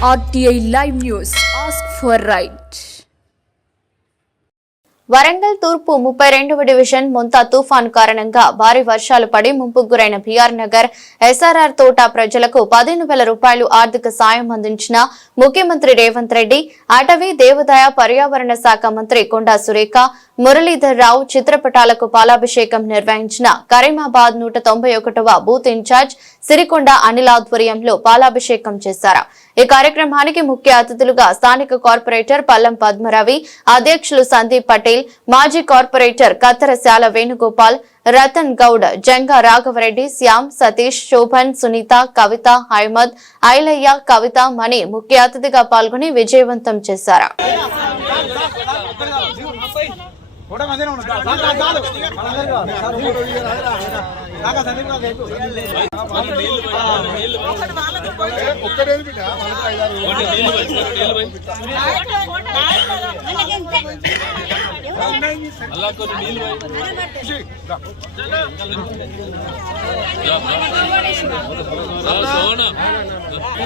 RTI Live News. Ask for right. Warangal తూర్పు 32వ division Montha తుఫాన్ కారణంగా భారీ వర్షాలు పడి ముంపుకు గురైన బిఆర్ నగర్ ఎస్ఆర్ఆర్ తోట ప్రజలకు 15,000 రూపాయలు ఆర్థిక సాయం అందించిన ముఖ్యమంత్రి రేవంత్ రెడ్డి, అటవీ దేవాదాయ పర్యావరణ శాఖ మంత్రి కొండా సురేఖ, మురళీధర్ రావు చిత్రపటాలకు పాలాభిషేకం నిర్వహించిన కరీమాబాద్ 191వ బూత్ ఇన్ఛార్జ్ సిరికొండ అనిల్ ఆధ్వర్యంలో పాలాభిషేకం చేశారు. ఈ కార్యక్రమానికి ముఖ్య అతిథులుగా స్థానిక కార్పొరేటర్ పల్లం పద్మరవి, అధ్యక్షులు సందీప్ పటేల్, మాజీ కార్పొరేటర్ కత్తరశాల వేణుగోపాల్, రతన్ గౌడ్, జంగా రాఘవరెడ్డి, శ్యామ్, సతీష్, శోభన్, సునీత, కవిత, అహ్మద్, ఐలయ్య, కవిత, మణి ముఖ్య అతిథిగా పాల్గొని విజయవంతం చేశారు.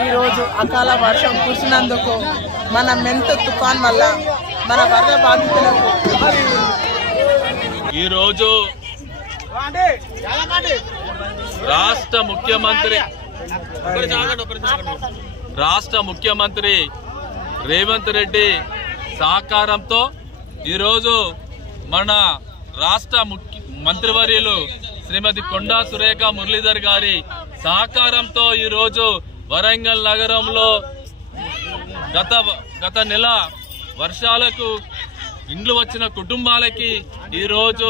ఈ రోజు అకాల వర్షం కురిసినందుకు మన మెంతు తుఫాన్ వల్ల మన వరద బాధితులకు ఈరోజు రాష్ట్ర ముఖ్యమంత్రి రేవంత్ రెడ్డి సహకారంతో ఈరోజు మన రాష్ట్ర మంత్రివర్యులు శ్రీమతి కొండా సురేఖ, మురళీధర్ గారి సహకారంతో ఈరోజు వరంగల్ నగరంలో గత నెల వర్షాలకు ఇండ్లు వచ్చిన కుటుంబాలకి ఈరోజు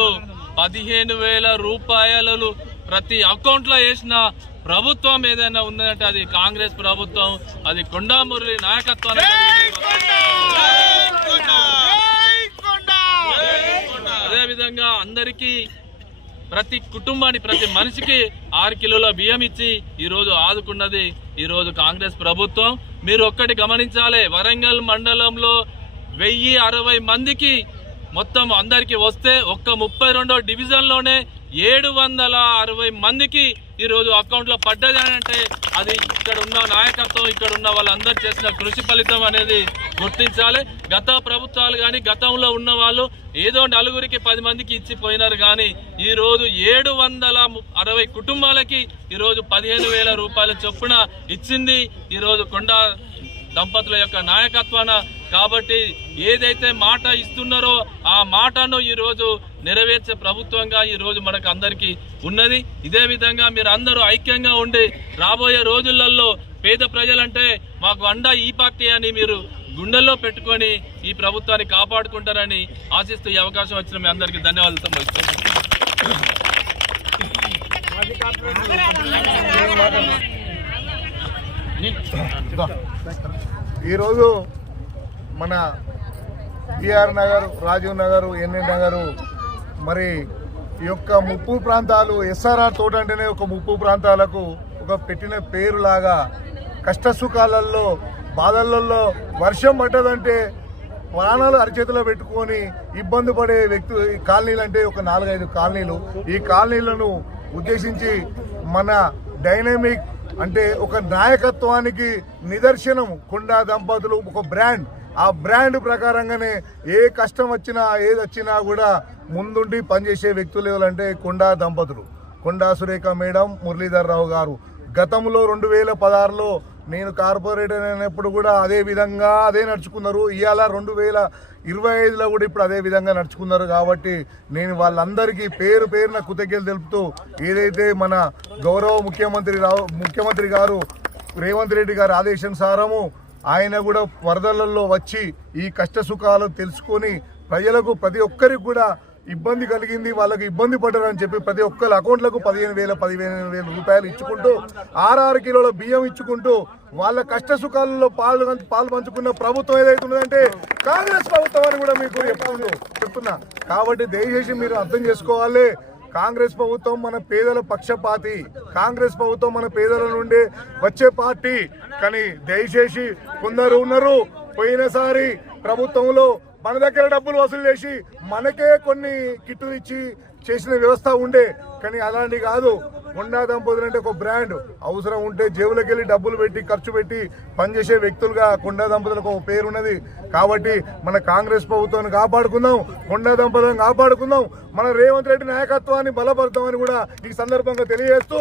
15,000 రూపాయలు ప్రతి అకౌంట్లో వేసిన ప్రభుత్వం ఏదైనా ఉందంటే అది కాంగ్రెస్ ప్రభుత్వం, అది కొండా మురళి నాయకత్వాన్ని. అదేవిధంగా అందరికీ ప్రతి కుటుంబానికి ప్రతి మనిషికి 6 కిలోల బియ్యం ఇచ్చి ఈరోజు ఆదుకున్నది ఈరోజు కాంగ్రెస్ ప్రభుత్వం. మీరు ఒక్కటి గమనించాలి, వరంగల్ మండలంలో 1060 మందికి మొత్తం అందరికి వస్తే ఒక్క 32వ డివిజన్లోనే 760 మందికి ఈరోజు అకౌంట్లో పడ్డది అని అంటే అది ఇక్కడ ఉన్న నాయకత్వం, ఇక్కడ ఉన్న వాళ్ళందరూ చేసిన కృషి ఫలితం అనేది గుర్తించాలి. గత ప్రభుత్వాలు కానీ గతంలో ఉన్న వాళ్ళు ఏదో 4కి 10 మందికి ఇచ్చి పోయినారు కానీ ఈరోజు 760 కుటుంబాలకి ఈరోజు 15,000 రూపాయల చొప్పున ఇచ్చింది ఈరోజు కొండా దంపతుల యొక్క నాయకత్వాన. కాబట్టి ఏదైతే మాట ఇస్తున్నారో ఆ మాటను ఈరోజు నెరవేర్చే ప్రభుత్వంగా ఈరోజు మనకు అందరికీ ఉన్నది. ఇదే విధంగా మీరు అందరూ ఐక్యంగా ఉండి రాబోయే రోజులలో పేద ప్రజలంటే మాకు అండ ఈ పార్టీ అని మీరు గుండెల్లో పెట్టుకొని ఈ ప్రభుత్వాన్ని కాపాడుకుంటారని ఆశిస్తూ ఈ అవకాశం వచ్చిన మీ అందరికీ ధన్యవాదాలు. ఈరోజు మన బిఆర్ నగర్, రాజీవ్ నగర్, ఎన్ఎన్ నగర్ మరి ఈ యొక్క ముప్పు ప్రాంతాలు ఎస్ఆర్ఆర్ తోట అంటేనే ఒక ముప్పు ప్రాంతాలకు ఒక పెట్టిన పేరులాగా కష్టసుఖాలలో బాధలలో వర్షం పడ్డదంటే ప్రాణాలు అరిచేతిలో పెట్టుకొని ఇబ్బంది పడే కాలనీలు అంటే ఒక 4-5 కాలనీలు. ఈ కాలనీలను ఉద్దేశించి మన డైనమిక్ అంటే ఒక నాయకత్వానికి నిదర్శనం కొండా దంపతులు ఒక బ్రాండ్. ఆ బ్రాండ్ ప్రకారంగానే ఏ కష్టం వచ్చినా ఏది వచ్చినా కూడా ముందుండి పనిచేసే వ్యక్తులు ఎవరంటే కొండా దంపతులు, కొండా సురేఖ మేడం, మురళీధర్ రావు గారు. గతంలో 2016లో నేను కార్పొరేటర్ అయినప్పుడు కూడా అదే విధంగా అదే నడుచుకున్నారు. ఇవాళ 2025లో కూడా ఇప్పుడు అదే విధంగా నడుచుకున్నారు. కాబట్టి నేను వాళ్ళందరికీ పేరు పేరున కృతజ్ఞతలు తెలుపుతూ ఏదైతే మన గౌరవ ముఖ్యమంత్రి గారు రేవంత్ రెడ్డి గారి ఆదేశానుసారము ఆయన కూడా వరదలలో వచ్చి ఈ కష్ట సుఖాలు తెలుసుకొని ప్రజలకు ప్రతి ఒక్కరికి కూడా ఇబ్బంది కలిగింది, వాళ్ళకి ఇబ్బంది పడ్డారని చెప్పి ప్రతి ఒక్కరి అకౌంట్లకు 15,000 రూపాయలు ఇచ్చుకుంటూ 6 కిలోల బియ్యం ఇచ్చుకుంటూ వాళ్ళ కష్ట సుఖాలలో పాలు పంచుకున్న ప్రభుత్వం ఏదైతుందంటే కాంగ్రెస్ ప్రభుత్వం అని కూడా మీకు చెప్తున్నా. కాబట్టి దయచేసి మీరు అర్థం చేసుకోవాలి, కాంగ్రెస్ ప్రభుత్వం మన పేదల పక్షపాతి, కాంగ్రెస్ ప్రభుత్వం మన పేదల నుండి వచ్చే పార్టీ. కానీ దయచేసి కొందరు ఉన్నారు పోయినసారి ప్రభుత్వంలో మన దగ్గర డబ్బులు వసూలు చేసి మనకే కొన్ని కిట్లు ఇచ్చి చేసిన వ్యవస్థ ఉండే. కానీ అలాంటి కాదు, కొండా దంపతులు అంటే ఒక బ్రాండ్. అవసరం ఉంటే జేబులోకి వెళ్ళి డబ్బులు పెట్టి ఖర్చు పెట్టి పనిచేసే వ్యక్తులుగా కొండా దంపతులకు ఒక పేరు ఉన్నది. కాబట్టి మన కాంగ్రెస్ ప్రభుత్వాన్ని కాపాడుకుందాం, కొండా దంపతులను కాపాడుకుందాం, మన రేవంత్ రెడ్డి నాయకత్వాన్ని బలపడతామని కూడా ఈ సందర్భంగా తెలియజేస్తూ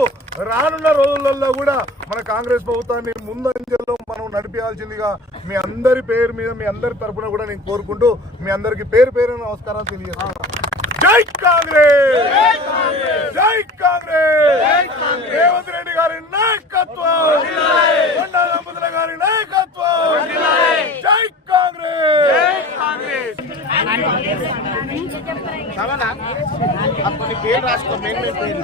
రానున్న రోజులలో కూడా మన కాంగ్రెస్ ప్రభుత్వాన్ని ముందంజలో మనం నడిపించాల్సిందిగా మీ అందరి పేరు మీద మీ అందరి తరఫున కూడా నేను కోరుకుంటూ మీ అందరికి పేరు పేరు నమస్కారాలు తెలియజేస్తున్నాను. జై కాంగ్రెస్, జై కాంగ్రెస్, రేవంత్ రెడ్డి గారి నాయకత్వం, కొండా దంపతుల గారి నాయకత్వం, జై కాంగ్రెస్. పేరు రాసుకో, మెయిన్ పేరు